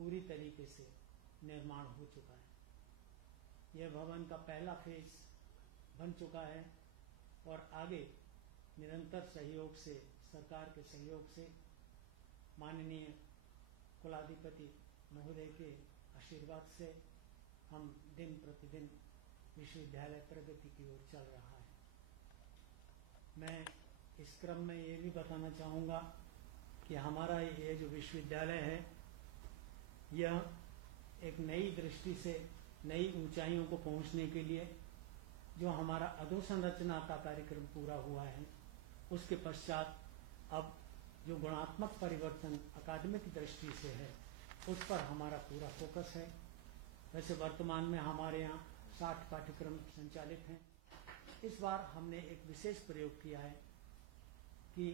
पूरी तरीके से निर्माण हो चुका है। यह भवन का पहला फेज बन चुका है और आगे निरंतर सहयोग से, सरकार के सहयोग से, माननीय कुलाधिपति महोदय के आशीर्वाद से हम दिन प्रतिदिन विश्वविद्यालय प्रगति की ओर चल रहा है। मैं इस क्रम में ये भी बताना चाहूँगा कि हमारा ये जो विश्वविद्यालय है, यह एक नई दृष्टि से नई ऊंचाइयों को पहुंचने के लिए जो हमारा अधोसंरचना का कार्यक्रम पूरा हुआ है, उसके पश्चात अब जो गुणात्मक परिवर्तन अकादमिक दृष्टि से है, उस पर हमारा पूरा फोकस है। वैसे वर्तमान में हमारे यहाँ 60 पाठ्यक्रम संचालित हैं। इस बार हमने एक विशेष प्रयोग किया है कि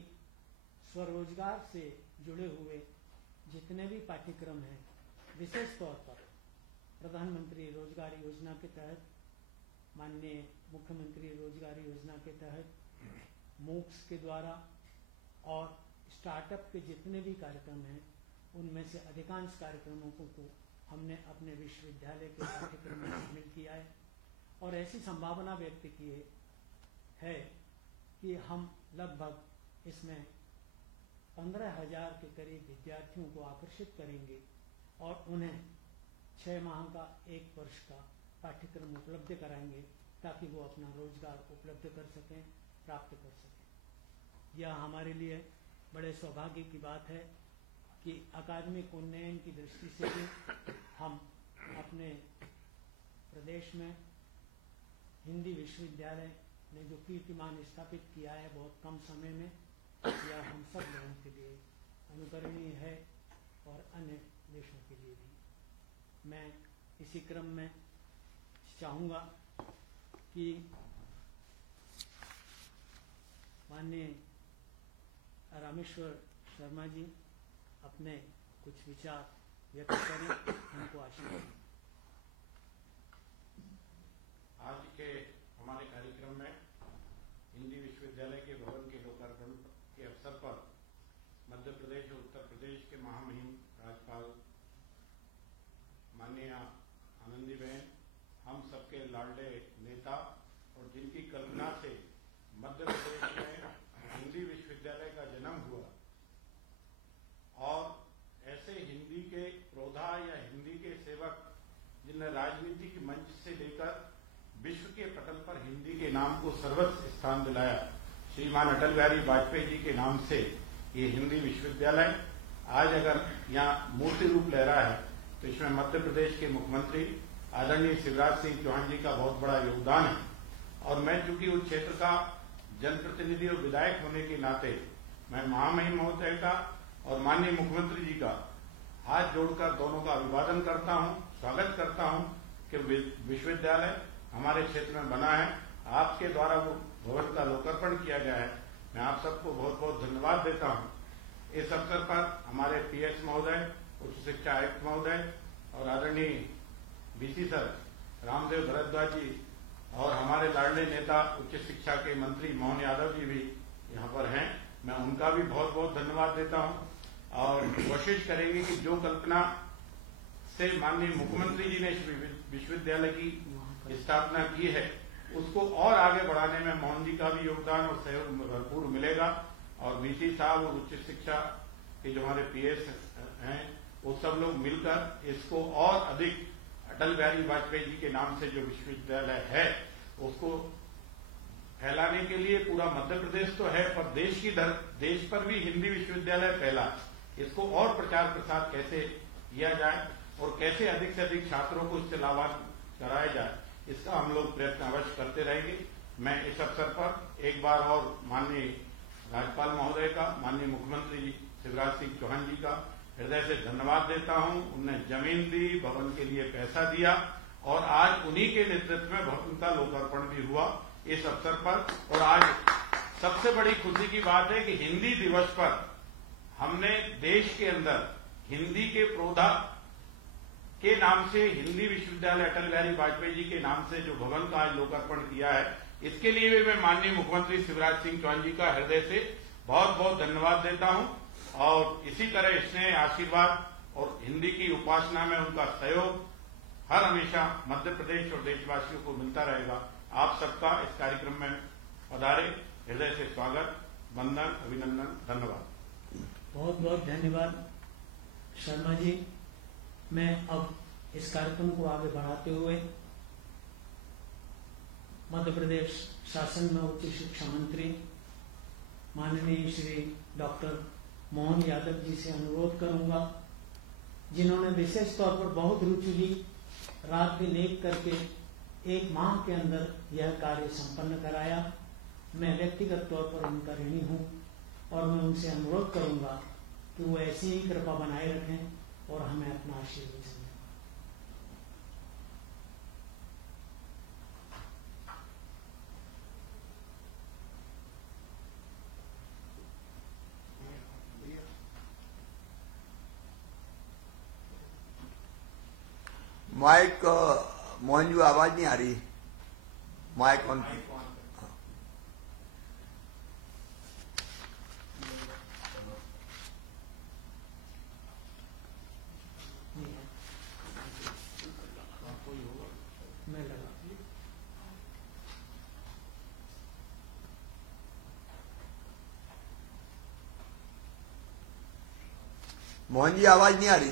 स्वरोजगार से जुड़े हुए जितने भी पाठ्यक्रम हैं, विशेष तौर पर प्रधानमंत्री रोजगार योजना के तहत, माननीय मुख्यमंत्री रोजगार योजना के तहत, मूक्स के द्वारा और स्टार्टअप के जितने भी कार्यक्रम हैं, उनमें से अधिकांश कार्यक्रमों को हमने अपने विश्वविद्यालय के पाठ्यक्रम में शामिल किया है और ऐसी संभावना व्यक्त की है कि हम लगभग इसमें 15,000 के करीब विद्यार्थियों को आकर्षित करेंगे और उन्हें 6 माह का, 1 वर्ष का पाठ्यक्रम उपलब्ध कराएंगे ताकि वो अपना रोजगार उपलब्ध कर सकें, प्राप्त कर सकें। यह हमारे लिए बड़े सौभाग्य की बात है कि अकादमिक उन्नयन की दृष्टि से भी हम अपने प्रदेश में हिंदी विश्वविद्यालय ने जो कीर्तिमान स्थापित किया है बहुत कम समय में, यह हम सब लोगों के लिए अनुकरणीय है और अन्य देशों के लिए भी। मैं इसी क्रम में चाहूँगा कि माननीय रामेश्वर शर्मा जी अपने कुछ विचार व्यक्त करें, हमको आशीर्वाद। आज के हमारे कार्यक्रम में हिंदी विश्वविद्यालय के भवन के लोकार्पण के अवसर पर मध्य प्रदेश और उत्तर प्रदेश के महामहिम राज्यपाल माननीय आनंदीबेन, हम सबके लाडले नेता और जिनकी कल्पना से मध्य प्रदेश में हिंदी विश्वविद्यालय का जन्म हुआ और ऐसे हिंदी के प्रोधा या हिंदी के सेवक जिन्हें राजनीतिक मंच से लेकर विश्व के पटल पर हिंदी के नाम को सर्वोच्च स्थान दिलाया, श्रीमान अटल बिहारी वाजपेयी जी के नाम से ये हिंदी विश्वविद्यालय आज अगर यहाँ मूर्ति रूप ले रहा है तो इसमें मध्य प्रदेश के मुख्यमंत्री आदरणीय शिवराज सिंह चौहान जी का बहुत बड़ा योगदान है। और मैं चूंकि उस क्षेत्र का जनप्रतिनिधि और विधायक होने के नाते मैं महामहिम महोदय का और माननीय मुख्यमंत्री जी का हाथ जोड़कर दोनों का अभिवादन करता हूं, स्वागत करता हूं कि विश्वविद्यालय हमारे क्षेत्र में बना है, आपके द्वारा वो भवन का लोकार्पण किया गया है। मैं आप सबको बहुत बहुत धन्यवाद देता हूं। इस अवसर पर हमारे पीएस महोदय, उच्च शिक्षा आयुक्त महोदय और आदरणीय बीसी सर रामदेव भारद्वाज जी और हमारे लाडले नेता उच्च शिक्षा के मंत्री मोहन यादव जी भी यहाँ पर हैं। मैं उनका भी बहुत बहुत धन्यवाद देता हूं और कोशिश करेंगे कि जो कल्पना से माननीय मुख्यमंत्री जी ने इस विश्वविद्यालय की स्थापना की है उसको और आगे बढ़ाने में मोहन जी का भी योगदान और सहयोग भरपूर मिलेगा और बीसी साहब और उच्च शिक्षा के जो हमारे पीएस हैं वो सब लोग मिलकर इसको और अधिक अटल बिहारी वाजपेयी जी के नाम से जो विश्वविद्यालय है उसको फैलाने के लिए पूरा मध्य प्रदेश तो है पर देश पर भी हिंदी विश्वविद्यालय फैला, इसको और प्रचार प्रसार कैसे किया जाए और कैसे अधिक से अधिक छात्रों को इससे लाभान्वित कराया जाए, इसका हम लोग प्रयत्न अवश्य करते रहेंगे। मैं इस अवसर पर एक बार और माननीय राज्यपाल महोदय का, माननीय मुख्यमंत्री जी शिवराज सिंह चौहान जी का हृदय से धन्यवाद देता हूं। उन्होंने जमीन दी, भवन के लिए पैसा दिया और आज उन्हीं के नेतृत्व में भवन का लोकार्पण भी हुआ इस अवसर पर। और आज सबसे बड़ी खुशी की बात है कि हिंदी दिवस पर हमने देश के अंदर हिंदी के प्रोधा के नाम से हिंदी विश्वविद्यालय अटल बिहारी वाजपेयी जी के नाम से जो भवन का आज लोकार्पण किया है, इसके लिए भी मैं माननीय मुख्यमंत्री शिवराज सिंह चौहान जी का हृदय से बहुत बहुत धन्यवाद देता हूं। और इसी तरह स्नेह, आशीर्वाद और हिंदी की उपासना में उनका सहयोग हर हमेशा मध्य प्रदेश और देशवासियों को मिलता रहेगा। आप सबका इस कार्यक्रम में पधारे हृदय से स्वागत, वंदन, अभिनंदन, धन्यवाद। बहुत बहुत धन्यवाद शर्मा जी। मैं अब इस कार्यक्रम को आगे बढ़ाते हुए मध्य प्रदेश शासन में उच्च शिक्षा मंत्री माननीय श्री डॉक्टर मोहन यादव जी से अनुरोध करूंगा, जिन्होंने विशेष तौर पर बहुत रुचि ली, रात दिन एक करके 1 माह के अंदर यह कार्य संपन्न कराया। मैं व्यक्तिगत तौर पर उनका ऋणी हूं और मैं उनसे अनुरोध करूंगा कि वो ऐसी ही कृपा बनाए रखें और हमें अपना आशीर्वाद दें। माइक मोहन जी आवाज नहीं आ रही, माइक ऑन। मोहन जी आवाज नहीं आ रही,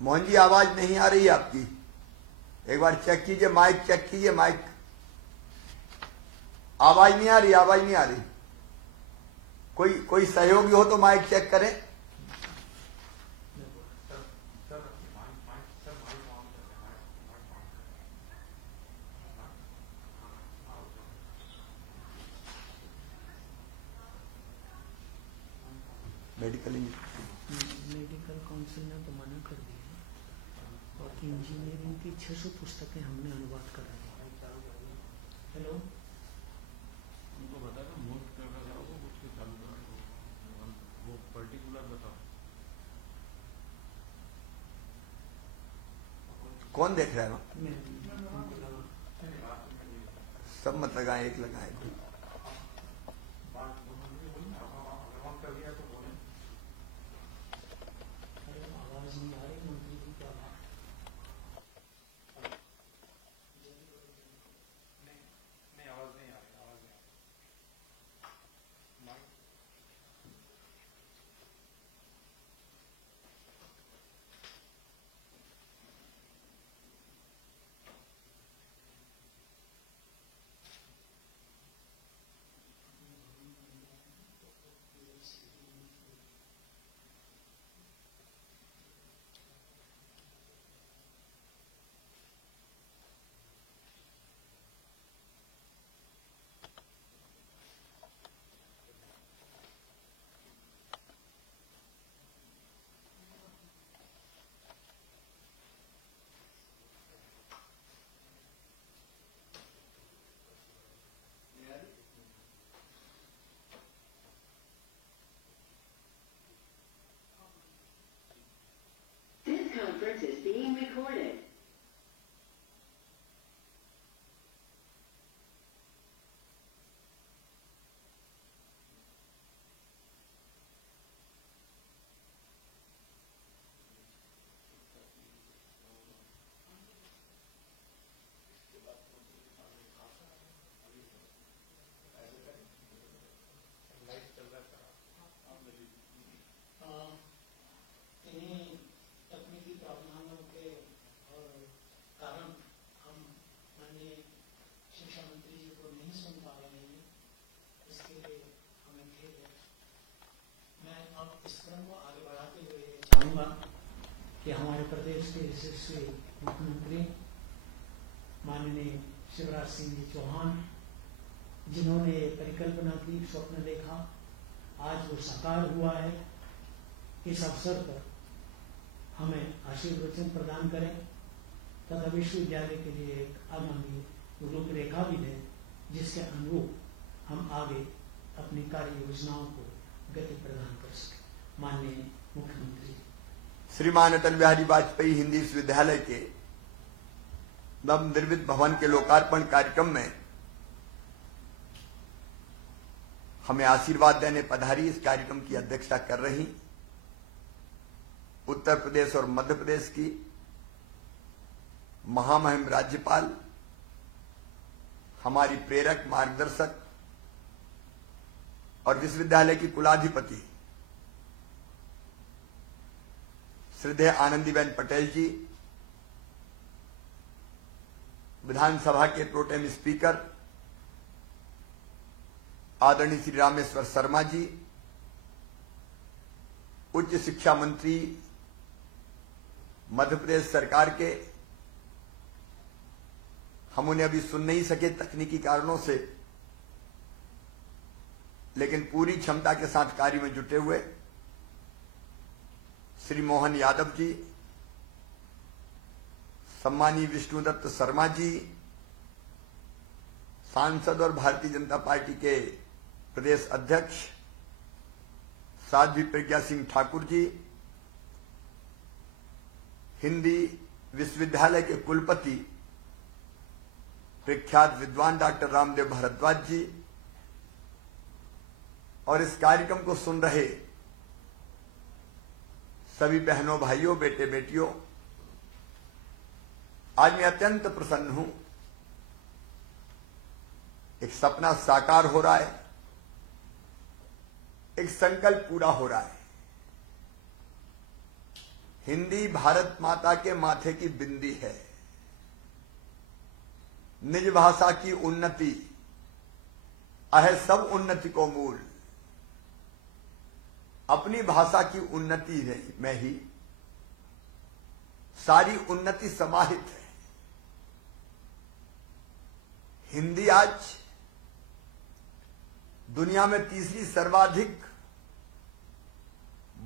मोहन जी आवाज नहीं आ रही आपकी, एक बार चेक कीजिए, माइक चेक कीजिए, माइक आवाज नहीं आ रही, आवाज नहीं आ रही। कोई सहयोगी हो तो माइक चेक करें। मेडिकल काउंसिल ने तो मना कर दिया और इंजीनियरिंग की 600 पुस्तकें हमने अनुवाद करा दी। हेलो, उनको बता दो नोट कर रहा हो, उसके चालू करा, वो पर्टिकुलर बताओ। कौन देख रहा है? मैं सब मत लगाए, एक लगाए। Conference is being recorded. कि हमारे प्रदेश के यशस्वी मुख्यमंत्री माननीय शिवराज सिंह जी चौहान, जिन्होंने परिकल्पना की, स्वप्न देखा, आज वो साकार हुआ है। इस अवसर पर हमें आशीर्वचन प्रदान करें तथा विश्वविद्यालय के लिए एक आगामी रूपरेखा भी दें, जिसके अनुरूप हम आगे अपनी कार्य योजनाओं को गति प्रदान कर सकें। माननीय मुख्यमंत्री श्रीमान अटल बिहारी वाजपेयी हिंदी विश्वविद्यालय के नवनिर्मित भवन के लोकार्पण कार्यक्रम में हमें आशीर्वाद देने पधारी, इस कार्यक्रम की अध्यक्षता कर रही उत्तर प्रदेश और मध्य प्रदेश की महामहिम राज्यपाल, हमारी प्रेरक, मार्गदर्शक और विश्वविद्यालय की कुलाधिपति श्रद्धेय आनंदीबेन पटेल जी, विधानसभा के प्रोटेम स्पीकर आदरणीय श्री रामेश्वर शर्मा जी, उच्च शिक्षा मंत्री मध्य प्रदेश सरकार के, हम उन्हें अभी सुन नहीं सके तकनीकी कारणों से, लेकिन पूरी क्षमता के साथ कार्य में जुटे हुए श्री मोहन यादव जी, सम्मानीय विष्णुदत्त शर्मा जी, सांसद और भारतीय जनता पार्टी के प्रदेश अध्यक्ष साध्वी प्रज्ञा सिंह ठाकुर जी, हिंदी विश्वविद्यालय के कुलपति प्रख्यात विद्वान डॉक्टर रामदेव भारद्वाज जी, और इस कार्यक्रम को सुन रहे सभी बहनों, भाइयों, बेटे बेटियों, आज मैं अत्यंत प्रसन्न हूं। एक सपना साकार हो रहा है, एक संकल्प पूरा हो रहा है। हिंदी भारत माता के माथे की बिंदी है। निज भाषा की उन्नति अहे सब उन्नति को मूल। अपनी भाषा की उन्नति में ही सारी उन्नति समाहित है। हिंदी आज दुनिया में तीसरी सर्वाधिक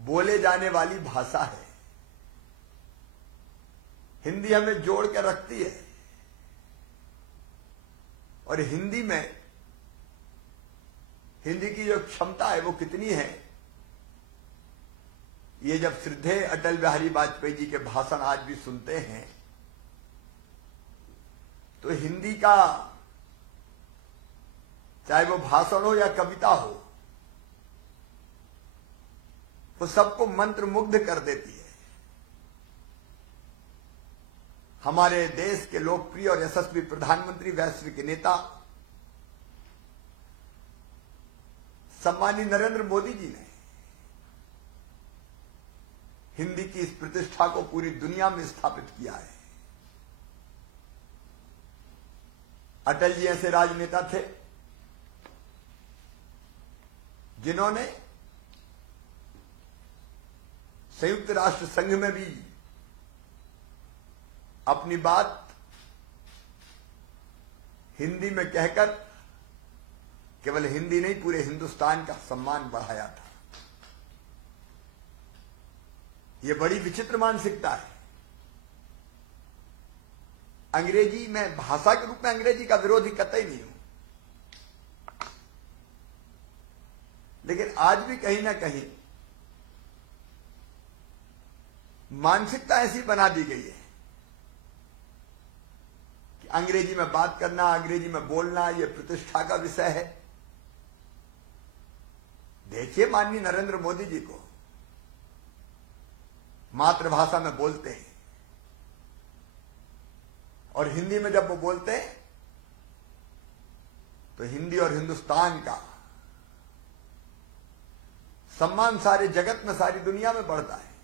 बोले जाने वाली भाषा है। हिंदी हमें जोड़ के रखती है, और हिंदी में हिंदी की जो क्षमता है वो कितनी है, ये जब श्रद्धेय अटल बिहारी वाजपेयी जी के भाषण आज भी सुनते हैं तो हिंदी का, चाहे वो भाषण हो या कविता हो, वो सबको मंत्रमुग्ध कर देती है। हमारे देश के लोकप्रिय और यशस्वी प्रधानमंत्री, वैश्विक नेता सम्मानीय नरेंद्र मोदी जी ने हिंदी की इस प्रतिष्ठा को पूरी दुनिया में स्थापित किया है। अटल जी ऐसे राजनेता थे जिन्होंने संयुक्त राष्ट्र संघ में भी अपनी बात हिंदी में कहकर केवल हिंदी नहीं, पूरे हिंदुस्तान का सम्मान बढ़ाया था। यह बड़ी विचित्र मानसिकता है। अंग्रेजी में, भाषा के रूप में अंग्रेजी का विरोधी कतई नहीं हूं, लेकिन आज भी कहीं ना कहीं मानसिकता ऐसी बना दी गई है कि अंग्रेजी में बात करना, अंग्रेजी में बोलना यह प्रतिष्ठा का विषय है। देखिए माननीय नरेंद्र मोदी जी को, मातृभाषा में बोलते हैं, और हिंदी में जब वो बोलते हैं तो हिंदी और हिंदुस्तान का सम्मान सारे जगत में, सारी दुनिया में बढ़ता है।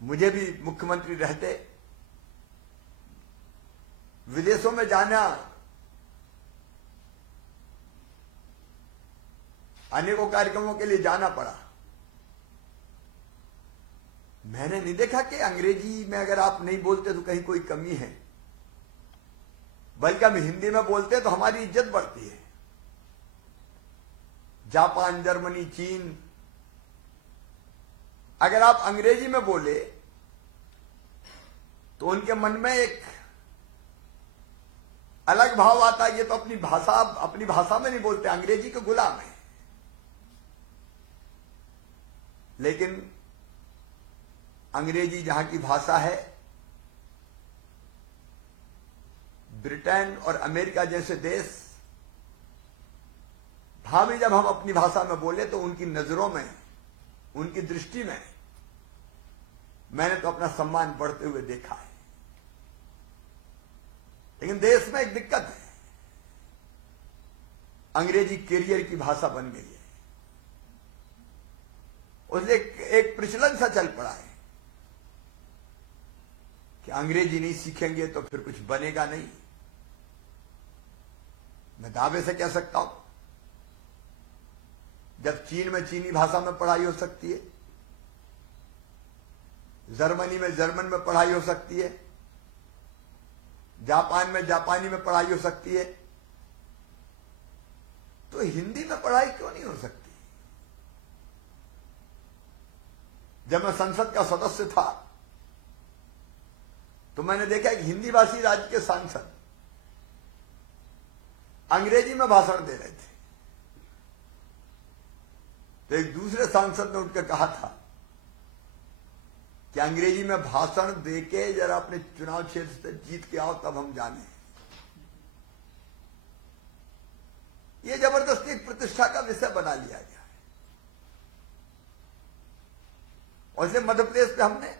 मुझे भी मुख्यमंत्री रहते विदेशों में जाना, अनेकों कार्यक्रमों के लिए जाना पड़ा। मैंने नहीं देखा कि अंग्रेजी में अगर आप नहीं बोलते तो कहीं कोई कमी है, बल्कि हम हिंदी में बोलते तो हमारी इज्जत बढ़ती है। जापान, जर्मनी, चीन, अगर आप अंग्रेजी में बोले तो उनके मन में एक अलग भाव आता है, ये तो अपनी भाषा में नहीं बोलते, अंग्रेजी के गुलाम है। लेकिन अंग्रेजी जहां की भाषा है, ब्रिटेन और अमेरिका जैसे देश वहां भी जब हम अपनी भाषा में बोले तो उनकी नजरों में, उनकी दृष्टि में मैंने तो अपना सम्मान बढ़ते हुए देखा है। लेकिन देश में एक दिक्कत है, अंग्रेजी कैरियर की भाषा बन गई है। उससे एक प्रचलन सा चल पड़ा है कि अंग्रेजी नहीं सीखेंगे तो फिर कुछ बनेगा नहीं। मैं दावे से कह सकता हूं, जब चीन में चीनी भाषा में पढ़ाई हो सकती है, जर्मनी में जर्मन में पढ़ाई हो सकती है, जापान में जापानी में पढ़ाई हो सकती है, तो हिंदी में पढ़ाई क्यों नहीं हो सकती? जब मैं संसद का सदस्य था तो मैंने देखा कि हिंदी भाषी राज्य के सांसद अंग्रेजी में भाषण दे रहे थे, तो एक दूसरे सांसद ने उनका कहा था कि अंग्रेजी में भाषण देके जरा अपने चुनाव क्षेत्र से जीत के आओ, तब हम जाने। ये जबरदस्ती एक प्रतिष्ठा का विषय बना लिया गया है। और इसलिए मध्य प्रदेश में हमने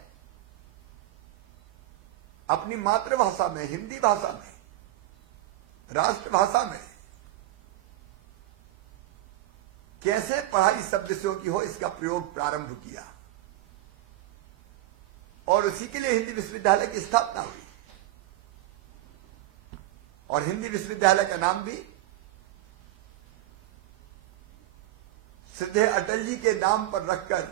अपनी मातृभाषा में, हिंदी भाषा में, राष्ट्रभाषा में कैसे पढ़ाई सब विषयों की हो, इसका प्रयोग प्रारंभ किया और उसी के लिए हिंदी विश्वविद्यालय की स्थापना हुई। और हिंदी विश्वविद्यालय का नाम भी सीधे अटल जी के नाम पर रखकर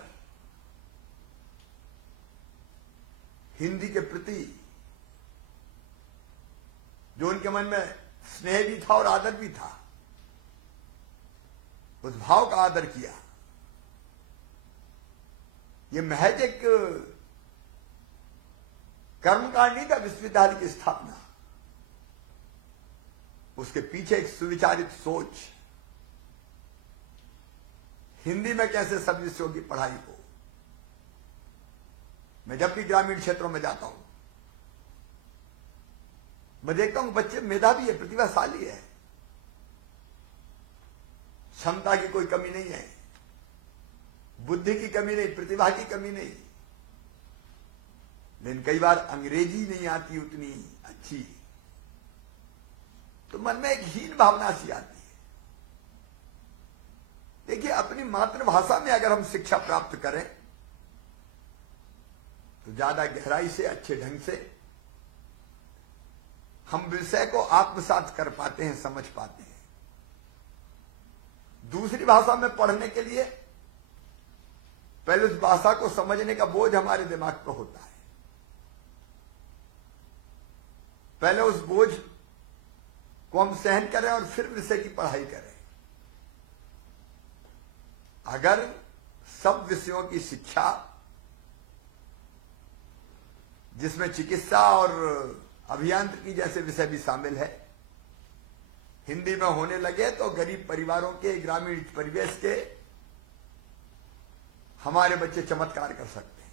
हिंदी के प्रति जो उनके मन में स्नेह भी था और आदर भी था, उस भाव का आदर किया। यह महज एक कर्मकांड नहीं था विश्वविद्यालय की स्थापना, उसके पीछे एक सुविचारित सोच, हिंदी में कैसे सब विषयों की पढ़ाई हो। मैं जब भी ग्रामीण क्षेत्रों में जाता हूं, मैं देखता हूं बच्चे मेधावी है, प्रतिभाशाली है, क्षमता की कोई कमी नहीं है, बुद्धि की कमी नहीं, प्रतिभा की कमी नहीं, लेकिन कई बार अंग्रेजी नहीं आती उतनी अच्छी, तो मन में एक हीन भावना सी आती है। देखिए, अपनी मातृभाषा में अगर हम शिक्षा प्राप्त करें तो ज्यादा गहराई से, अच्छे ढंग से हम विषय को आत्मसात कर पाते हैं, समझ पाते हैं। दूसरी भाषा में पढ़ने के लिए पहले उस भाषा को समझने का बोझ हमारे दिमाग पर होता है, पहले उस बोझ को हम सहन करें और फिर विषय की पढ़ाई करें। अगर सब विषयों की शिक्षा, जिसमें चिकित्सा और अभियांत्रिकी जैसे विषय भी शामिल है, हिंदी में होने लगे तो गरीब परिवारों के, ग्रामीण परिवेश के हमारे बच्चे चमत्कार कर सकते हैं।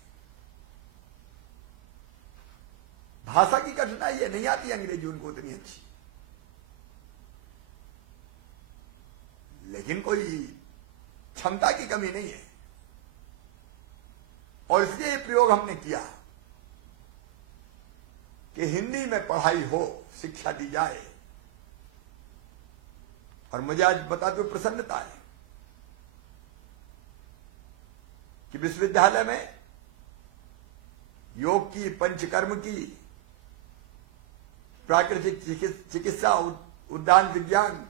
भाषा की कठिनाई है, नहीं आती अंग्रेजी उनको उतनी अच्छी, लेकिन कोई क्षमता की कमी नहीं है। और इसलिए ये प्रयोग हमने किया कि हिंदी में पढ़ाई हो, शिक्षा दी जाए। और मुझे आज बताते हुए प्रसन्नता है कि विश्वविद्यालय में योग की, पंचकर्म की, प्राकृतिक चिकित्सा, उद्यान विज्ञान,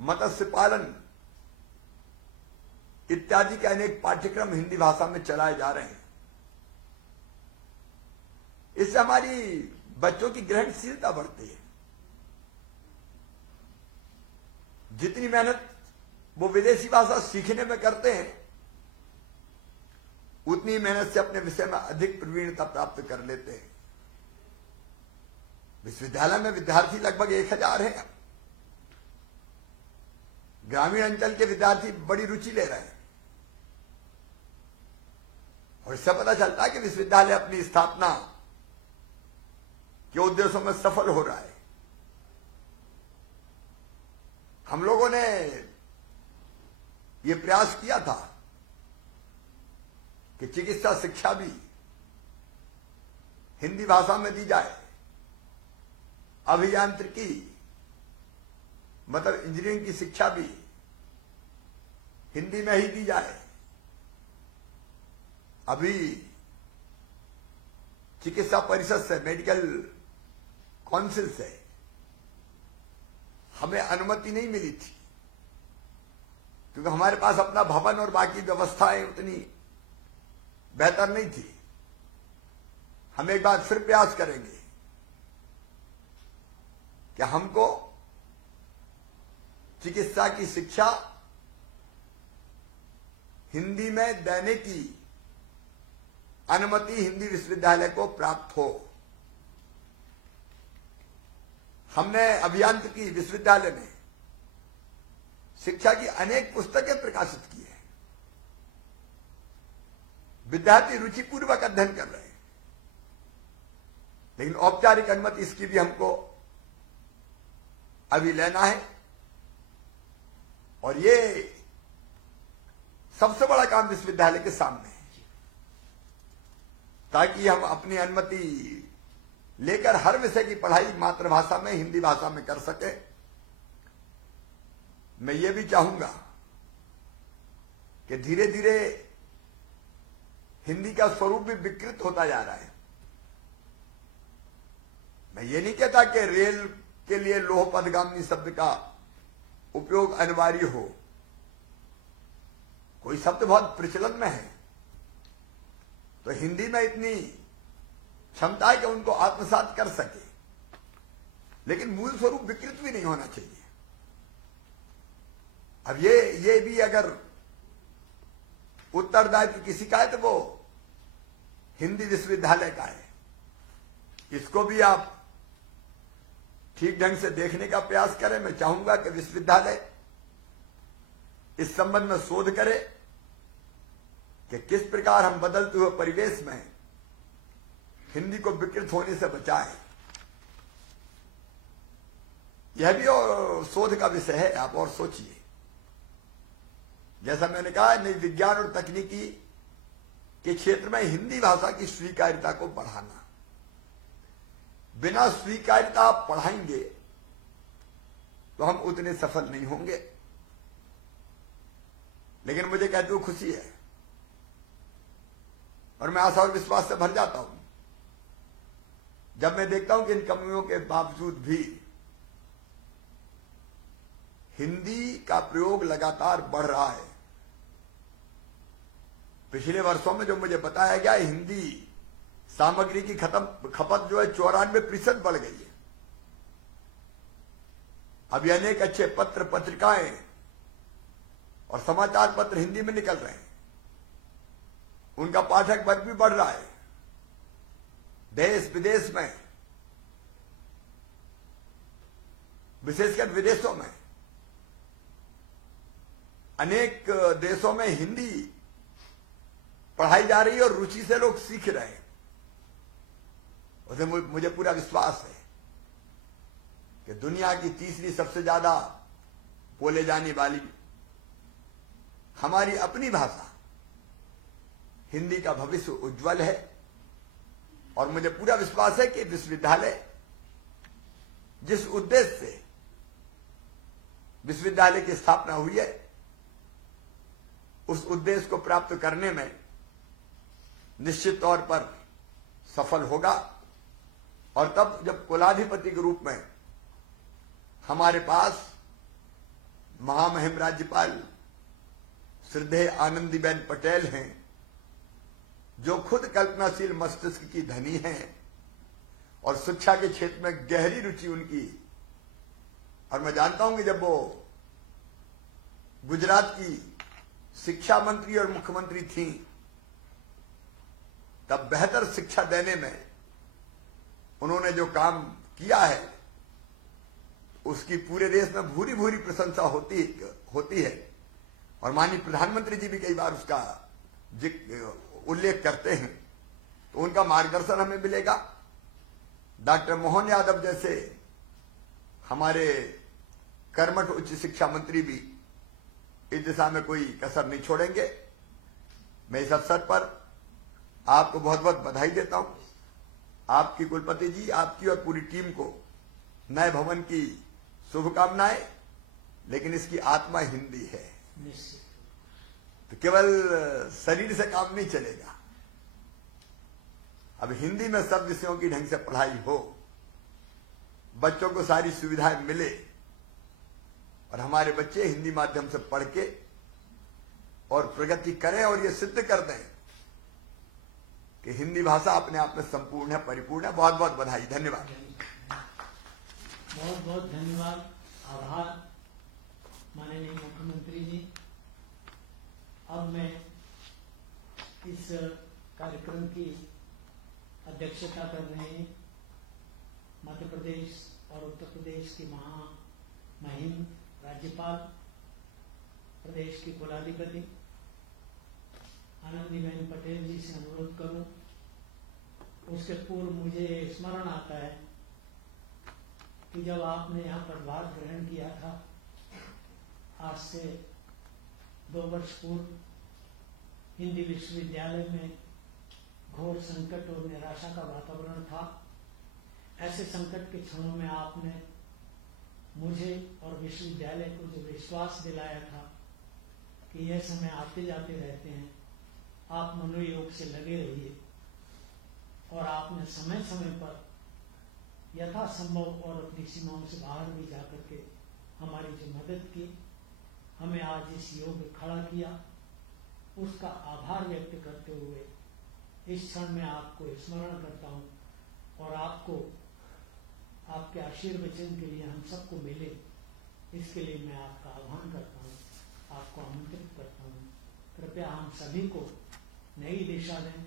मत्स्य पालन इत्यादि के अनेक पाठ्यक्रम हिंदी भाषा में चलाए जा रहे हैं। इससे हमारी बच्चों की ग्रहणशीलता बढ़ती है। जितनी मेहनत वो विदेशी भाषा सीखने में करते हैं, उतनी मेहनत से अपने विषय में अधिक प्रवीणता प्राप्त कर लेते हैं। विश्वविद्यालय में विद्यार्थी लगभग 1000 हैं। ग्रामीण अंचल के विद्यार्थी बड़ी रुचि ले रहे हैं और इससे पता चलता है कि विश्वविद्यालय अपनी स्थापना के उद्देश्यों में सफल हो रहा है। हम लोगों ने ये प्रयास किया था कि चिकित्सा शिक्षा भी हिंदी भाषा में दी जाए, अभियांत्रिकी मतलब इंजीनियरिंग की शिक्षा भी हिंदी में ही दी जाए। अभी चिकित्सा परिषद से, मेडिकल काउंसिल से हमें अनुमति नहीं मिली थी, क्योंकि हमारे पास अपना भवन और बाकी व्यवस्थाएं उतनी बेहतर नहीं थी। हम एक बार फिर प्रयास करेंगे कि हमको चिकित्सा की शिक्षा हिंदी में देने की अनुमति हिंदी विश्वविद्यालय को प्राप्त हो। हमने अभियांत्रिकी विश्वविद्यालय में शिक्षा की अनेक पुस्तकें प्रकाशित की हैं। विद्यार्थी रुचिपूर्वक अध्ययन कर रहे हैं, लेकिन औपचारिक अनुमति इसकी भी हमको अभी लेना है। और ये सबसे बड़ा काम विश्वविद्यालय के सामने है, ताकि हम अपनी अनुमति लेकर हर विषय की पढ़ाई मातृभाषा में, हिंदी भाषा में कर सके। मैं ये भी चाहूंगा कि धीरे धीरे हिंदी का स्वरूप भी विकृत होता जा रहा है। मैं ये नहीं कहता कि रेल के लिए लोह पदगामिनी शब्द का उपयोग अनिवार्य हो। कोई शब्द बहुत प्रचलन में है तो हिंदी में इतनी क्षमता है कि उनको आत्मसात कर सके, लेकिन मूल स्वरूप विकृत भी नहीं होना चाहिए। अब ये भी अगर उत्तरदायित्व किसी का है तो वो हिंदी विश्वविद्यालय का है। इसको भी आप ठीक ढंग से देखने का प्रयास करें। मैं चाहूंगा कि विश्वविद्यालय इस संबंध में शोध करे कि किस प्रकार हम बदलते हुए परिवेश में हिंदी को विकृत होने से बचाएं। यह भी और शोध का विषय है, आप और सोचिए। जैसा मैंने कहा, नई विज्ञान और तकनीकी के क्षेत्र में हिंदी भाषा की स्वीकार्यता को बढ़ाना। बिना स्वीकार्यता आप पढ़ाएंगे तो हम उतने सफल नहीं होंगे। लेकिन मुझे कहते हुए खुशी है और मैं आशा और विश्वास से भर जाता हूं जब मैं देखता हूं कि इन कमियों के बावजूद भी हिंदी का प्रयोग लगातार बढ़ रहा है। पिछले वर्षों में जो मुझे बताया गया, हिंदी सामग्री की खपत जो है 94% बढ़ गई है। अभी अनेक अच्छे पत्र पत्रिकाएं और समाचार पत्र हिंदी में निकल रहे हैं, उनका पाठक वर्ग भी बढ़ रहा है। देश विदेश में, विशेषकर विदेशों में, अनेक देशों में हिंदी पढ़ाई जा रही है और रुचि से लोग सीख रहे हैं। उसे मुझे पूरा विश्वास है कि दुनिया की तीसरी सबसे ज्यादा बोले जाने वाली हमारी अपनी भाषा हिंदी का भविष्य उज्जवल है। और मुझे पूरा विश्वास है कि विश्वविद्यालय जिस उद्देश्य से विश्वविद्यालय की स्थापना हुई है, उस उद्देश्य को प्राप्त करने में निश्चित तौर पर सफल होगा। और तब जब कुलाधिपति के रूप में हमारे पास महामहिम राज्यपाल श्रद्धेय आनंदीबेन पटेल हैं, जो खुद कल्पनाशील मस्तिष्क की धनी हैं और शिक्षा के क्षेत्र में गहरी रुचि उनकी। और मैं जानता हूं कि जब वो गुजरात की शिक्षा मंत्री और मुख्यमंत्री थीं, तब बेहतर शिक्षा देने में उन्होंने जो काम किया है उसकी पूरे देश में भूरी भूरी प्रशंसा होती है। और माननीय प्रधानमंत्री जी भी कई बार उसका उल्लेख करते हैं, तो उनका मार्गदर्शन हमें मिलेगा। डॉक्टर मोहन यादव जैसे हमारे कर्मठ उच्च शिक्षा मंत्री भी इस दिशा में कोई कसर नहीं छोड़ेंगे। मैं इस अवसर पर आपको बहुत बहुत बधाई देता हूं, आपकी कुलपति जी, आपकी और पूरी टीम को नए भवन की शुभकामनाएं। लेकिन इसकी आत्मा हिंदी है, तो केवल शरीर से काम नहीं चलेगा। अब हिंदी में सब विषयों की ढंग से पढ़ाई हो, बच्चों को सारी सुविधाएं मिले और हमारे बच्चे हिंदी माध्यम से पढ़ के और प्रगति करें और ये सिद्ध कर दें कि हिंदी भाषा अपने आप में संपूर्ण है, परिपूर्ण है। बहुत बहुत बधाई, धन्यवाद। बहुत बहुत धन्यवाद, आभार माननीय मुख्यमंत्री जी। अब मैं इस कार्यक्रम की अध्यक्षता कर रहे हैं मध्य प्रदेश और उत्तर प्रदेश की महामहिम राज्यपाल, प्रदेश की कुलाधिपति आनंदीबेन पटेल जी से अनुरोध करूं। उसके पूर्व मुझे स्मरण आता है कि जब आपने यहाँ पर भार ग्रहण किया था, आज से 2 वर्ष पूर्व, हिंदी विश्वविद्यालय में घोर संकट और निराशा का वातावरण था। ऐसे संकट के क्षणों में आपने मुझे और विश्वविद्यालय को जो विश्वास दिलाया था कि यह समय आते जाते रहते हैं, आप मनोयोग से लगे रहिए। और आपने समय समय पर यथासंभव और अपनी सीमाओं से बाहर भी जाकर के हमारी जो मदद की, हमें आज इस योग खड़ा किया, उसका आभार व्यक्त करते हुए इस क्षण में आपको स्मरण करता हूँ और आपको आपके आशीर्वचन के लिए हम सबको मिले, इसके लिए मैं आपका आह्वान करता हूँ, आपको आमंत्रित करता हूँ। कृपया हम सभी को नई दिशा दें,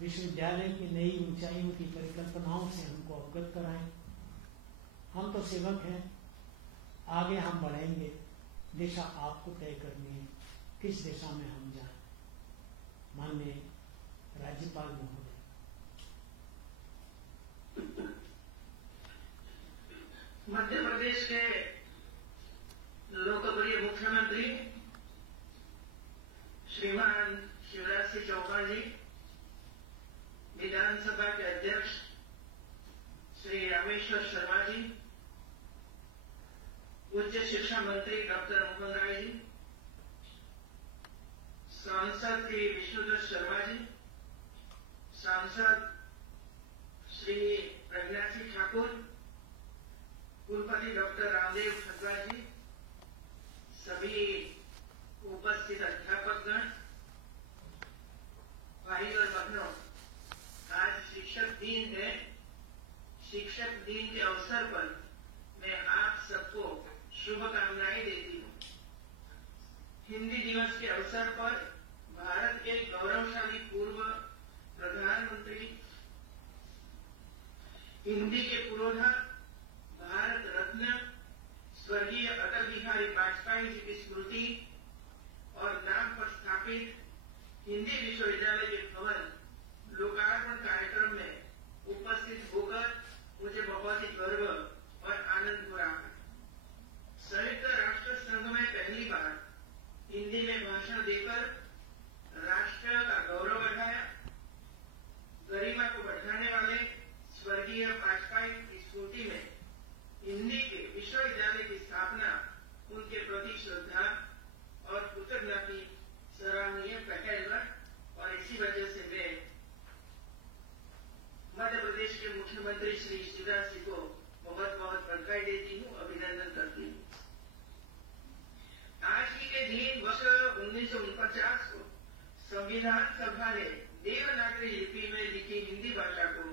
विश्वविद्यालय की नई ऊंचाइयों की परिकल्पनाओं से हमको अवगत कराएं। हम तो सेवक हैं, आगे हम बढ़ेंगे, दिशा आपको तय करनी है, किस दिशा में हम जाएं। माननीय राज्यपाल महोदय। मध्य प्रदेश के लोकप्रिय मुख्यमंत्री श्रीमान शिवराज सिंह चौहान जी, विधानसभा के अध्यक्ष श्री रामेश्वर शर्मा जी, उच्च शिक्षा मंत्री डॉक्टर मोहन राय जी, सांसद श्री विष्णुदत्त शर्मा जी, सांसद श्री प्रज्ञा सिंह ठाकुर, कुलपति डॉक्टर रामदेव खतरा जी, सभी उपस्थित अध्यापकगण, भाई और बहनों, आज शिक्षक दिन है। शिक्षक दिन के अवसर पर मैं आप सबको शुभकामनाएं देती हूँ। हिंदी दिवस के अवसर पर भारत के गौरवशाली पूर्व प्रधानमंत्री, हिंदी के पुरोधा, भारत रत्न स्वर्गीय अटल बिहारी वाजपेयी जी की स्मृति और नाम पर स्थापित हिंदी विश्वविद्यालय के भवन लोकार्पण कार्यक्रम में उपस्थित होकर मुझे बहुत ही गर्व और आनंद हो रहा है। संयुक्त राष्ट्र संघ में पहली बार हिंदी में भाषण देकर राष्ट्र का गौरव बढ़ाया। गरिमा को बढ़ाने वाले स्वर्गीय वाजपेयी की स्मृति में हिंदी के विश्वविद्यालय की स्थापना उनके प्रति श्रद्धा और कृतज्ञता की सराहनीय पहल है। और इसी वजह से मैं मध्य प्रदेश के मुख्यमंत्री श्री शिवराज सिंह को बहुत बहुत बधाई देती हूँ, अभिनंदन करती हूँ। आज ही के दिन वर्ष 1949 को संविधान सभा ने देवनागरी लिपि में लिखी हिंदी भाषा को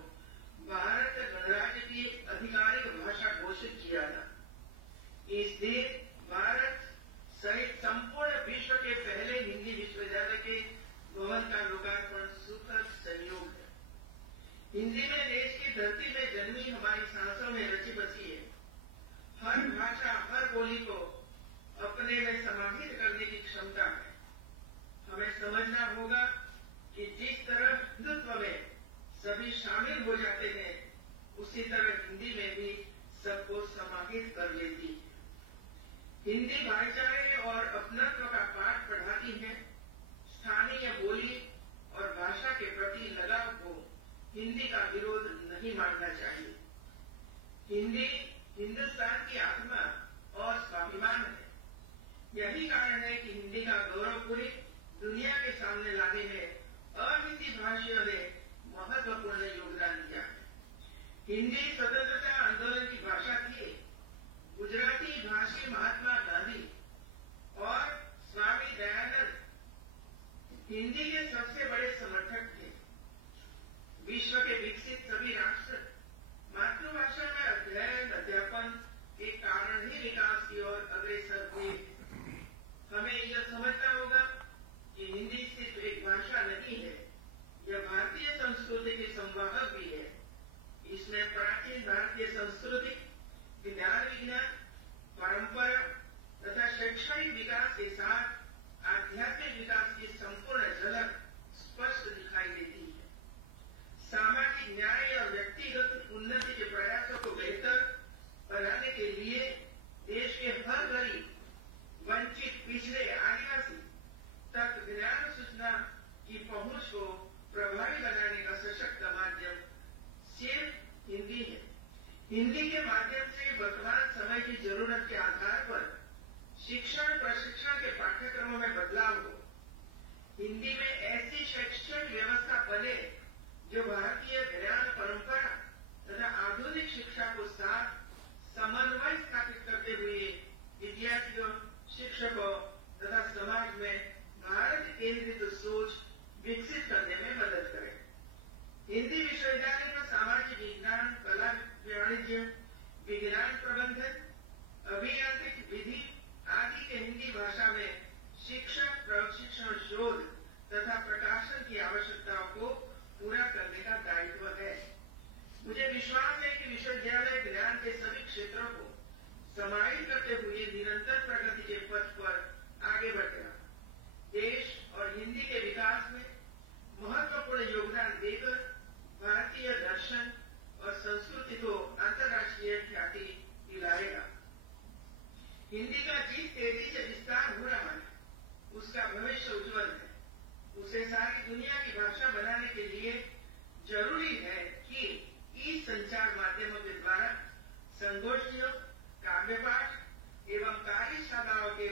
भारत गणराज्य की आधिकारिक भाषा घोषित किया था। इस दिन भारत सहित संपूर्ण विश्व के पहले हिंदी विश्वविद्यालय के भवन का लोकार्पण सुखद संयोग है। हिंदी में देश की धरती में जन्मी हमारी सांसों में रची बसी है। हर भाषा, हर बोली को अपने में समाहित करने की क्षमता है। हमें समझना होगा कि जिस तरह हिंदुत्व में सभी शामिल हो जाते हैं, उसी तरह हिंदी में भी सबको समाहित कर लेती। हिंदी भाईचारे और अपनत्व का पाठ पढ़ाती है। स्थानीय बोली और भाषा के प्रति लगाव को हिंदी का विरोध नहीं मानना चाहिए। हिंदी हिंदुस्तान की आत्मा और स्वाभिमान है। यही कारण है कि हिंदी का गौरव पूरी दुनिया के सामने लाने में अहिंदी भाषियों ने महत्वपूर्ण योगदान दिया है। हिंदी स्वतंत्रता आंदोलन की भाषा थी। गुजराती भाषी महात्मा गांधी और स्वामी दयानंद हिंदी के सबसे बड़े समर्थक थे। विश्व के विकसित सभी राष्ट्र मातृभाषा में अध्ययन अध्यापन के कारण ही विकास की ओर अग्रसर हुए। हमें यह समझना होगा कि हिंदी सिर्फ एक भाषा नहीं है, यह भारतीय संस्कृति की संवाहक भी है। इसमें प्राचीन भारतीय संस्कृति, ज्ञान विज्ञान, परंपरा तथा शैक्षणिक विकास के साथ आध्यात्मिक विकास की संपूर्ण झलक स्पष्ट दिखाई देती है। सामाजिक न्याय और व्यक्तिगत उन्नति के प्रयासों को बेहतर बनाने के लिए देश के हर गरीब, वंचित, पिछड़े, आदिवासी तक ज्ञान सूचना की पहुंच को प्रभावी बनाने का सशक्त माध्यम सिर्फ हिंदी है। हिंदी के माध्यम से वर्तमान समय की जरूरत के आधार पर शिक्षण प्रशिक्षण के पाठ्यक्रमों में बदलाव हो। हिंदी में ऐसी शैक्षणिक व्यवस्था बने जो भारतीय ज्ञान परंपरा तथा आधुनिक शिक्षा को साथ समन्वय स्थापित करते हुए विद्यार्थियों, शिक्षकों तथा समाज में भारत केंद्रित सोच विकसित करने में मदद करे। हिंदी विश्वविद्यालय में सामाजिक विज्ञान, कला, वाणिज्य, विज्ञान प्रबंधन, अभियांत्रिक विधि आदि के हिंदी भाषा में शिक्षण, प्रशिक्षण, शोध तथा प्रकाशन की आवश्यकताओं को पूरा करने का दायित्व है। मुझे विश्वास है कि विश्वविद्यालय ज्ञान के सभी क्षेत्रों को समाहित करते हुए निरंतर प्रगति के पथ पर आगे बढ़ेगा। देश और हिंदी के विकास में महत्वपूर्ण योगदान देकर भारतीय दर्शन और संस्कृति को अंतर्राष्ट्रीय ख्याति दिलाएगा। हिंदी का जिस तेजी से विस्तार हो रहा है, उसका भविष्य उज्जवल है। उसे सारी दुनिया की भाषा बनाने के लिए जरूरी है कि ई संचार माध्यमों के द्वारा संगोष्ठियों, काव्य पाठ एवं कार्यशालाओं के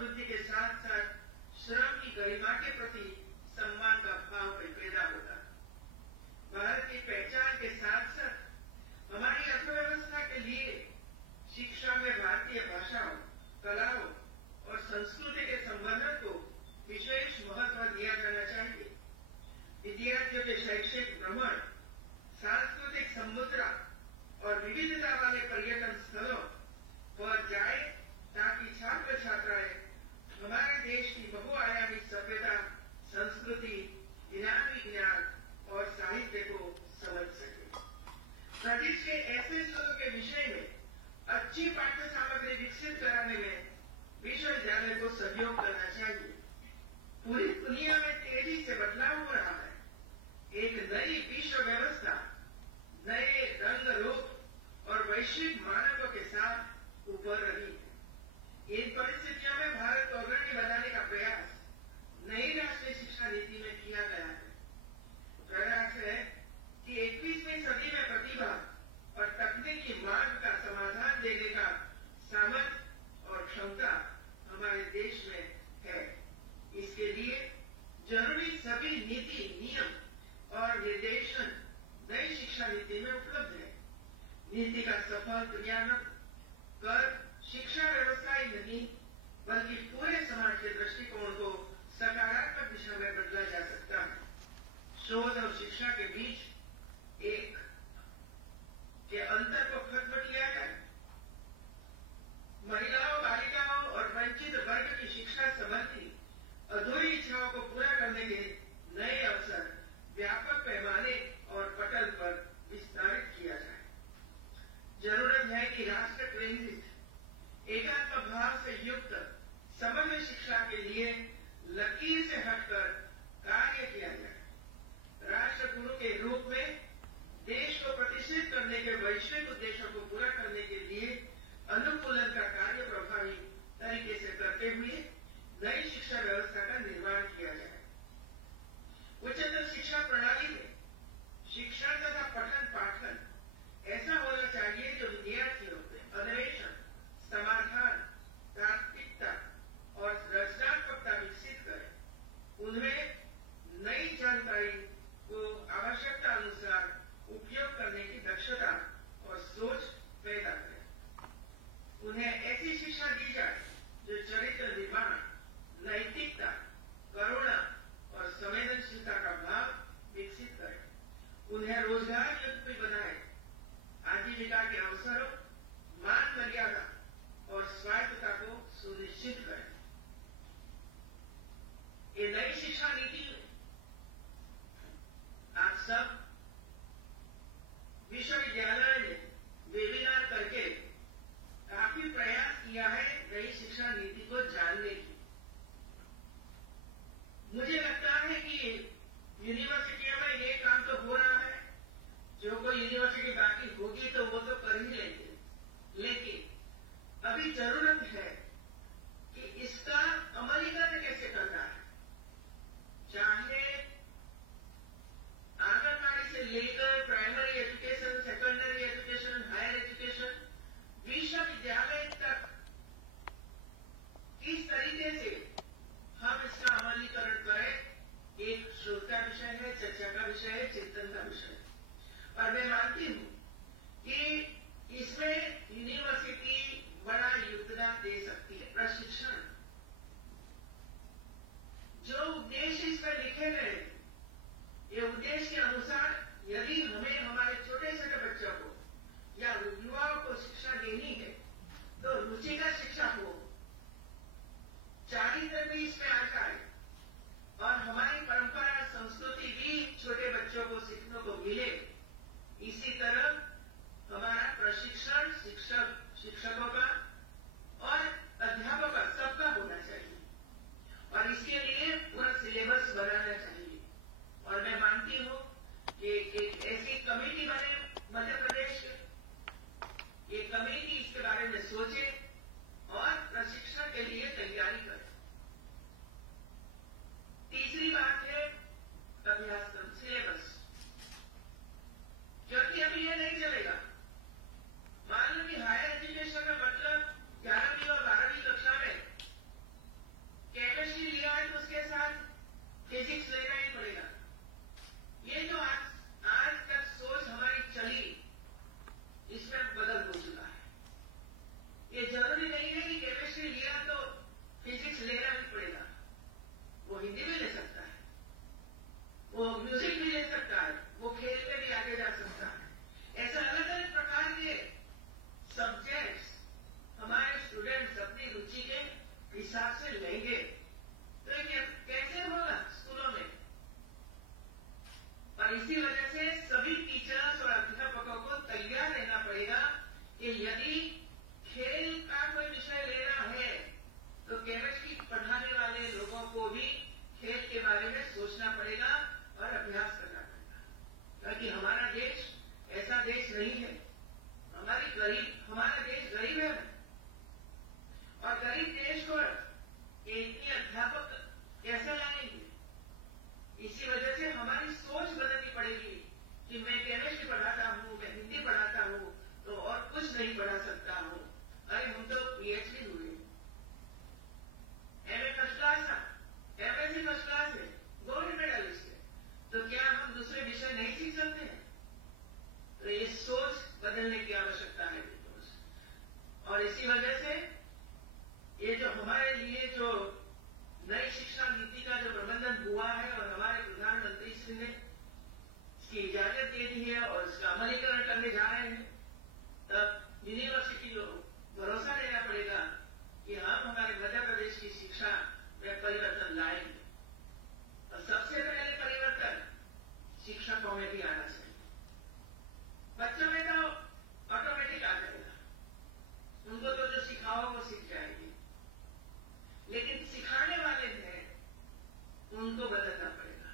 बुद्धि के साथ साथ श्रम की गरिमा के प्रति सम्मान का भाव भी पैदा होता है। भारत की पहचान के साथ साथ हमारी अर्थव्यवस्था के लिए शिक्षा में भारतीय भाषाओं, कलाओं और संस्कृति के संवर्धन को विशेष महत्व दिया जाना चाहिए। विद्यार्थियों के शैक्षिक भ्रमण, सांस्कृतिक समुद्रा और विविधता वाले पर्यटन स्थलों पर जाए ताकि छात्र छात्राएं हमारे देश की बहुआयामी सभ्यता, संस्कृति, विज्ञान और साहित्य को समझ सके। प्रदेश के ऐसे स्थलों के विषय में अच्छी पाठ्य सामग्री विकसित कराने में विश्वविद्यालय को सहयोग करना चाहिए। पूरी दुनिया में तेजी से बदलाव हो रहा है। एक नई विश्व व्यवस्था नए रंग रूप और वैश्विक मानकों के साथ उभर रही है। इन परिस्थितियों में भारत को अग्रणी बनाने का प्रयास नई राष्ट्रीय शिक्षा नीति में किया गया है। प्रयास है कि 21वीं सदी में प्रतिभा और तकनीकी मार्ग का समाधान देने का सामर्थ्य और क्षमता हमारे देश में है। इसके लिए जरूरी सभी नीति, नियम और निर्देशन नई शिक्षा नीति में उपलब्ध है। नीति का सफल क्रियान्वयन कर शिक्षा व्यवस्था ही नहीं बल्कि पूरे समाज के दृष्टिकोण को सकारात्मक दिशा में बदला जा सकता है। शोध और शिक्षा के बीच एक के अंतर को खत्म किया जाए। महिलाओं, बालिकाओं और वंचित वर्ग की शिक्षा संबंधी अधूरी इच्छाओं को पूरा करने के नए अवसर व्यापक पैमाने और पटल पर विस्तारित किया जाए। जरूरत है कि राष्ट्र केंद्रित, एकात्म भाव से युक्त समग्र शिक्षा के लिए लकीर से हटकर कार्य किया जाए। राष्ट्र गुरु के रूप में देश को प्रतिष्ठित करने के वैश्विक उद्देश्यों को पूरा करने के लिए अनुकूलन का कार्य प्रभावी तरीके से करते हुए नई शिक्षा व्यवस्था का निर्माण किया जाए। उच्चतर शिक्षा प्रणाली में शिक्षण तथा पठन पाठन ऐसा होना चाहिए जो विद्यार्थियों में अन्वेषण, समाधान, तात्विकता और रचनात्मकता विकसित करे। उन्हें नई जानकारी को आवश्यकता अनुसार उपयोग करने की दक्षता और सोच पैदा करे। उन्हें ऐसी शिक्षा दी जाए जो चरित्र निर्माण, नैतिकता, करुणा और संवेदनशीलता का भाव विकसित करे। उन्हें रोजगार युक्त बनाए, आजीविका के अवसरों, मान मर्यादा और स्वायत्तता को सुनिश्चित करे। ये नई शिक्षा नीति में आप सब विश्वविद्यालय ने वेबिनार करके काफी प्रयास किया है नई शिक्षा नीति को जानने की। मुझे लगता है कि यूनिवर्सिटियों में ये काम तो हो रहा है। जो कोई यूनिवर्सिटी बाकी होगी तो वो तो कर ही लेंगे, लेकिन अभी जरूरत है कि इसका अमलीकरण कैसे करना है। चाहे आंगनबाड़ी से लेकर primary education, secondary education, higher education, विश्वविद्यालय तक किस तरीके से हम इसका अमलीकरण करें, एक शोध का विषय है, चर्चा का विषय है, चिंतन का विषय है। और मैं मानती हूं कि इसमें यूनिवर्सिटी बड़ा योगदान दे सकती है। प्रशिक्षण, जो उद्देश्य इसमें लिखे गए, ये उद्देश्य के अनुसार यदि हमें हमारे छोटे छोटे बच्चों को या युवाओं को शिक्षा देनी है तो रुचि का शिक्षा हो, चारित्र भी इसमें आ जाए और हमारी परंपरा, संस्कृति भी छोटे बच्चों को सीखने को मिले। इसी तरह फिजिक्स लेना भी पड़ेगा, वो हिंदी भी ले सकता है, वो म्यूजिक भी ले सकता है, वो खेल में भी आगे जा सकता है। ऐसा अलग अलग प्रकार के सब्जेक्ट्स हमारे स्टूडेंट्स अपनी रुचि के हिसाब से लेंगे, तो ये कैसे होगा स्कूलों में। और इसी वजह से सभी टीचर्स और अध्यापकों को तैयार रहना पड़ेगा कि यदि खेल का कोई विषय लेना है तो केमिस्ट्री पढ़ाने वाले लोगों को भी खेल के बारे में सोचना पड़ेगा और अभ्यास करना पड़ेगा, क्योंकि हमारा देश ऐसा देश नहीं है, हमारा देश गरीब है, और गरीब देश को इतनी अध्यापक कैसे लाएंगे। इसी वजह से हमारी सोच बदलनी पड़ेगी कि मैं केमिस्ट्री पढ़ाता हूं, मैं हिंदी पढ़ाता हूं, तो और कुछ नहीं पढ़ा सकता हूं। अरे हम तो पीएचडी हुए, एमए फर्स्ट क्लास था, एमएससी फर्स्ट क्लास है, गोल्ड मेडलिस्ट है, तो क्या हम दूसरे विषय नहीं सीख सकते हैं? तो ये सोच बदलने की आवश्यकता है। और इसी वजह से ये जो हमारे लिए जो नई शिक्षा नीति का जो प्रबंधन हुआ है और हमारे प्रधानमंत्री श्री ने इसकी इजाजत दे दी है और इसका अमलीकरण करने जा रहे हैं, तब यूनिवर्सिटी को भरोसा देना पड़ेगा कि हम हमारे मध्य प्रदेश की शिक्षा में परिवर्तन लाएंगे। और सबसे पहले परिवर्तन शिक्षकों में भी आना चाहिए। बच्चों में तो ऑटोमेटिक आ जाएगा, उनको तो जो सिखाओ वो सीख जाएगी, लेकिन सिखाने वाले हैं उनको बदलना पड़ेगा।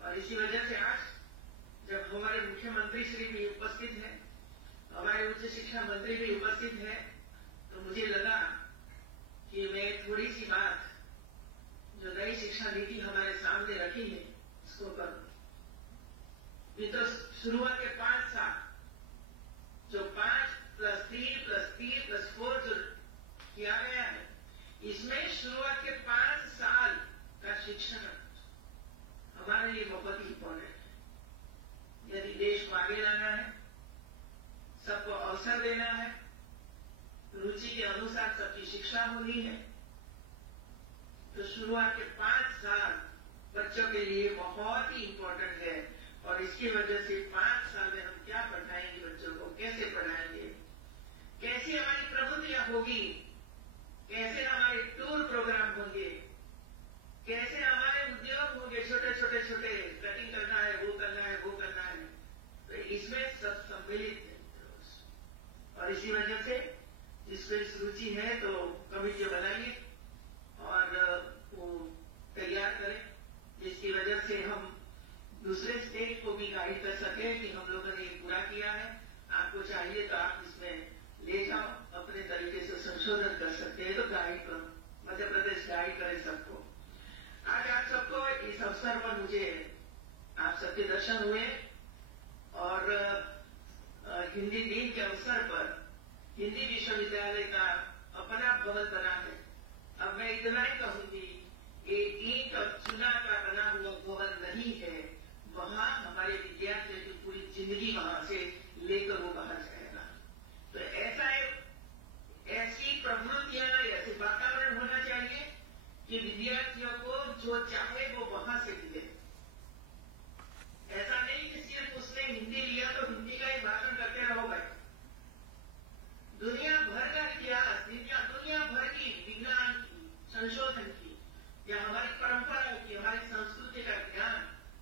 और इसी वजह से आज जब हमारे मुख्यमंत्री श्री भी उपस्थित हैं, हमारे उच्च शिक्षा मंत्री भी उपस्थित हैं, तो मुझे लगा कि मैं थोड़ी सी बात जो नई शिक्षा नीति हमारे सामने रखी है उसको करूं। ये तो शुरुआत के 5 साल जो 5+3+3+4 जो किया गया है, इसमें शुरुआत के 5 साल का शिक्षण हमारे लिए बहुत ही इंपॉर्टेंट है। यदि देश को आगे लाना है, सबको अवसर देना है, रुचि के अनुसार सबकी शिक्षा होनी है, तो शुरुआत के 5 साल बच्चों के लिए बहुत ही इंपॉर्टेंट है। और इसकी वजह से 5 साल में हम क्या पढ़ाएंगे बच्चों को, कैसे पढ़ाएंगे, कैसी हमारी प्रवृत्तियां होगी, कैसे हमारे टूर प्रोग्राम होंगे, कैसे हमारे उद्योग होंगे, छोटे छोटे छोटे कटिंग करना है, वो करना है, वो करना है, तो इसमें सब सम्मिलित है। और इसी वजह से जिसको इस रुचि है तो कमिटी बनाइए और वो तैयार करें, जिसकी वजह से हम दूसरे स्टेट को भी गाइड कर सके कि हम लोगों ने पूरा किया है, आपको चाहिए तो आप इसमें ले जाओ, अपने तरीके से संशोधन कर सकते हैं, तो गाइड करो, मध्य प्रदेश गाइड करे सबको। आज आप सबको इस अवसर पर मुझे आप सबके दर्शन हुए और हिंदी दिन के अवसर पर हिंदी विश्वविद्यालय का अपना भवन बना है। अब मैं इतना ही कहूंगी, ये ईंट और चूना का बना हुआ भवन नहीं है, वहां हमारे विद्यार्थियों की पूरी जिंदगी वहां से लेकर वो बाहर जाएगा। तो ऐसी प्रवृत्तियां, ऐसे वातावरण होना चाहिए कि विद्यार्थियों को जो चाहे वो वहां से मिले। ऐसा नहीं कि सिर्फ उसने हिंदी लिया तो हिंदी का ही भाषण करते रहो भाई। दुनिया भर का इतिहास, दुनिया भर की विज्ञान की, संशोधन की, या हमारी परंपरा की, हमारी संस्कृति का ज्ञान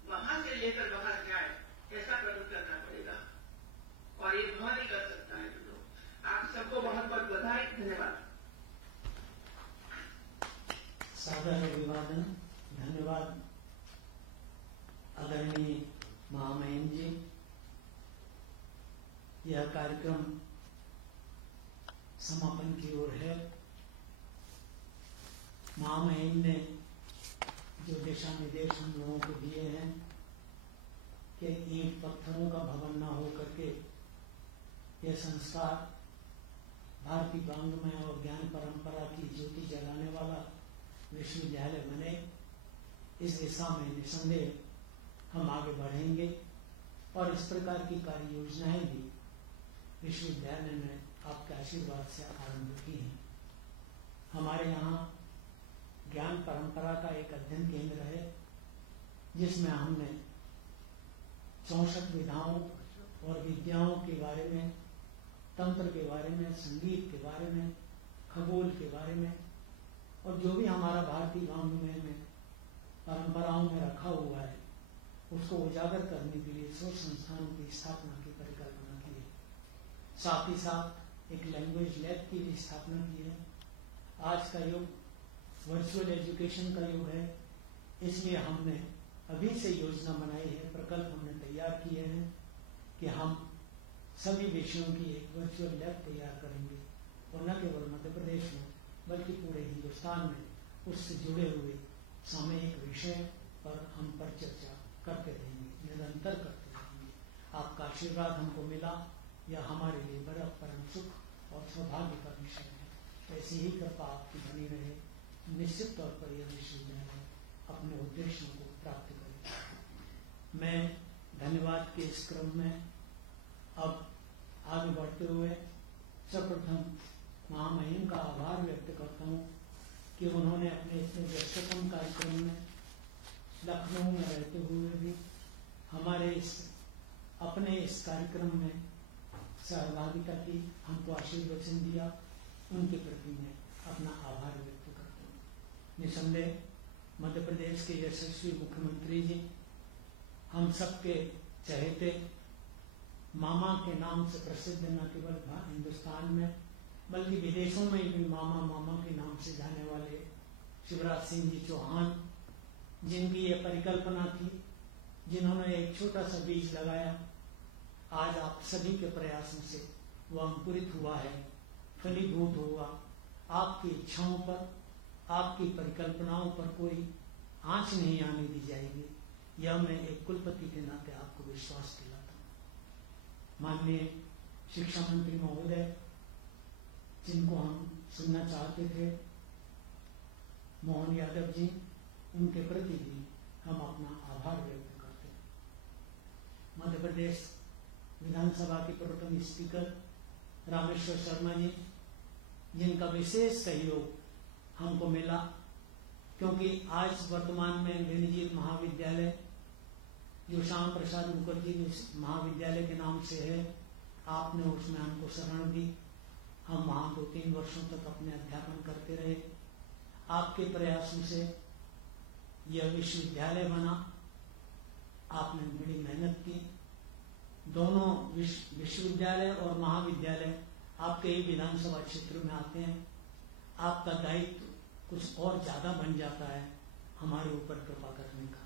वहां से लेकर बाहर जाए, ऐसा प्रबंध करना पड़ेगा। और ये बहुत ही कर सकता है लोग। आप सबको बहुत बहुत बधाई, धन्यवाद। सादर अभिवादन, धन्यवाद आदरणीय महामहिम जी। यह कार्यक्रम समापन की ओर है। महामहिम ने जो दिशा निर्देश हम लोगों को दिए हैं कि ईंट पत्थरों का भवन न हो करके यह संस्कार भारतीय वांग्मय और ज्ञान परंपरा की ज्योति जलाने वाला विश्वविद्यालय बने, इस दिशा में निसंदेह हम आगे बढ़ेंगे और इस प्रकार की कार्य योजनाएं भी विश्वविद्यालय ने आपके आशीर्वाद से आरंभ की हैं। हमारे यहाँ ज्ञान परंपरा का एक अध्ययन केंद्र है जिसमें हमने 64 विधाओं और विद्याओं के बारे में, तंत्र के बारे में, संगीत के बारे में, खगोल के बारे में और जो भी हमारा भारतीय वाङ्मय में परंपराओं में रखा हुआ है उसको उजागर करने के लिए शोध संस्थानों की स्थापना की परिकल्पना की है। साथ ही साथ एक लैंग्वेज लैब की भी स्थापना की है। आज का युग वर्चुअल एजुकेशन का युग है, इसलिए हमने अभी से योजना बनाई है, प्रकल्प हमने तैयार किए हैं कि हम सभी विषयों की एक वर्चुअल लैब तैयार करेंगे और न केवल मध्य प्रदेश में बल्कि पूरे हिंदुस्तान में उससे जुड़े हुए सामयिक विषय पर हम परिचर्चा करते रहेंगे, निरंतर करते रहेंगे। आपका आशीर्वाद हमको मिला, यह हमारे लिए बड़ा परम सुख और सौभाग्य का विषय है। ऐसी ही कृपा आपकी बनी रहे। निश्चित तौर पर यह विश्वविद्यालय अपने उद्देश्यों को प्राप्त करेगा। मैं धन्यवाद के इस क्रम में अब आगे बढ़ते हुए सर्वप्रथम महामहिम का आभार व्यक्त करता हूँ कि उन्होंने अपने इतने व्यस्ततम कार्यक्रम में लखनऊ में रहते हुए भी हमारे अपने इस कार्यक्रम में सहभागिता की, हमको आशीर्वचन दिया, उनके प्रति मैं अपना आभार व्यक्त करता हूँ। निसंदेह मध्य प्रदेश के यशस्वी मुख्यमंत्री जी हम सबके चहेते, मामा के नाम से प्रसिद्ध न केवल हिंदुस्तान में बल्कि विदेशों में भी मामा मामा के नाम से जाने वाले शिवराज सिंह जी चौहान, जिनकी ये परिकल्पना थी, जिन्होंने एक छोटा सा बीज लगाया, आज आप सभी के प्रयासों से वो अंकुरित हुआ है, फलीभूत हुआ। आपकी इच्छाओं पर, आपकी परिकल्पनाओं पर कोई आंच नहीं आने दी जाएगी, यह मैं एक कुलपति के नाते आपको विश्वास दिलाता हूँ। माननीय शिक्षा मंत्री महोदय, जिनको हम सुनना चाहते थे, मोहन यादव जी, उनके प्रति भी हम अपना आभार व्यक्त करते हैं। मध्य प्रदेश विधानसभा के प्रथम स्पीकर रामेश्वर शर्मा जी, जिनका विशेष सहयोग हमको मिला, क्योंकि आज वर्तमान में बेनजीर महाविद्यालय जो श्याम प्रसाद मुखर्जी महाविद्यालय के नाम से है, आपने उसमें हमको शरण दी। हम वहाँ 2-3 वर्षों तक अपने अध्यापन करते रहे। आपके प्रयासों से यह विश्वविद्यालय बना, आपने बड़ी मेहनत की। दोनों विश्वविद्यालय और महाविद्यालय आपके ही विधानसभा क्षेत्र में आते हैं। आपका दायित्व कुछ और ज्यादा बन जाता है हमारे ऊपर कृपा करने का।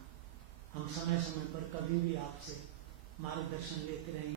हम समय समय पर कभी भी आपसे मार्गदर्शन लेते रहेंगे।